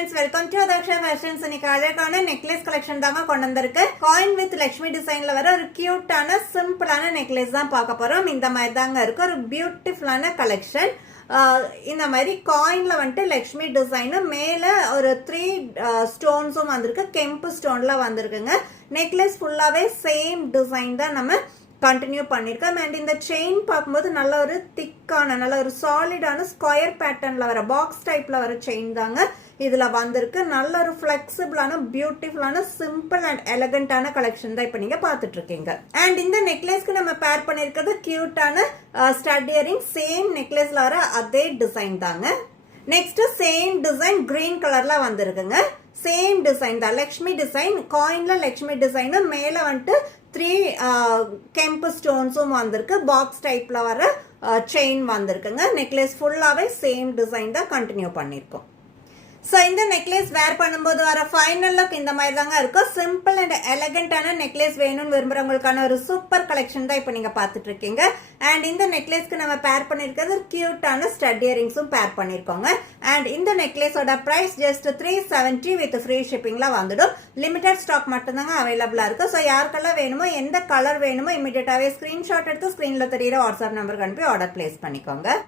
friends, welcome to Adaksha Fashions. இன்னைக்கு அழகான necklace collection தாங்க கொண்டு வந்திருக்கு. காயின் வித் லட்சுமி டிசைன்ல வர ஒரு கியூட்டான சிம்பிளான நெக்லஸ் தான் பார்க்க போறோம். இந்த மாதிரி தாங்க இருக்கு ஒரு பியூட்டிஃபுல்லான கலெக்ஷன். இந்த மாதிரி காயின்ல வந்துட்டு லட்சுமி டிசைன் மேல ஒரு 3 ஸ்டோன்ஸும் வந்திருக்கு. கெம்பு ஸ்டோன்ல வந்திருக்குங்க. நெக்லஸ் ஃபுல்லாவே சேம் டிசைன் தான் நம்ம கண்டினியூ பண்ணிருக்கோம். அண்ட் இந்த செயின் பார்க்கும்போது நல்ல ஒரு திக்கான நல்ல ஒரு சாலிடான ஸ்கொயர் பேட்டர்ன்ல வர பாக்ஸ் டைப்ல வர செயின் தாங்க இதுல வந்திருக்கு. நல்ல ஒரு பிளெக்சிபிளான பியூட்டிஃபுல்லான சிம்பிள் அண்ட் எலகண்டான கலெக்ஷன் தான் இப்ப நீங்க பாத்துட்டு இருக்கீங்க. அண்ட் இந்த நெக்லஸ்க்கு நம்ம பேர் பண்ணிருக்கிறது கியூட்டான ஸ்டட் இயரிங். சேம் நெக்லஸ்ல வர அதே டிசைன் தாங்க. நெக்ஸ்ட் சேம் டிசைன் கிரீன் கலர்ல வந்திருக்குங்க. சேம் டிசைன் தான் லக்ஷ்மி டிசைன். காயின்ல லக்ஷ்மி டிசைன் மேல வந்துட்டு 3 கெம்பு ஸ்டோன்ஸும் வந்திருக்கு. பாக்ஸ் டைப்ல வர செயின் வந்திருக்குங்க. நெக்லஸ் ஃபுல்லாவே சேம் டிசைன் தான் கண்டினியூ பண்ணிருக்கோம். ஸோ இந்த நெக்லஸ் வேர் பண்ணும்போது வர ஃபைனல் லுக் இந்த மாதிரி தாங்க இருக்கும். சிம்பிள் அண்ட் எலகண்டான நெக்லஸ் வேணும்னு விரும்புறவங்களுக்கான ஒரு சூப்பர் கலெக்ஷன் தான் இப்போ நீங்க பார்த்துட்டு இருக்கீங்க. அண்ட் இந்த நெக்லஸ்க்கு நம்ம பேர் பண்ணிருக்கிறது கியூட்டான ஸ்டட் இயரிங்ஸும் பேர் பண்ணிருக்கோங்க. அண்ட் இந்த நெக்லஸோட பிரைஸ் ஜஸ்ட் 370 வித் ஃப்ரீ ஷிப்பிங்ல வந்துடும். லிமிடெட் ஸ்டாக் மட்டும்தாங்க அவைலபிளா இருக்கு. ஸோ யாருக்கெல்லாம் வேணுமோ எந்த கலர் வேணுமோ இமீடியட்டாவே ஸ்கிரீன்ஷாட் எடுத்து ஸ்கிரீன்ல தெரியுற வாட்ஸ்அப் நம்பருக்கு அனுப்பி ஆர்டர் பிளேஸ் பண்ணிக்கோங்க.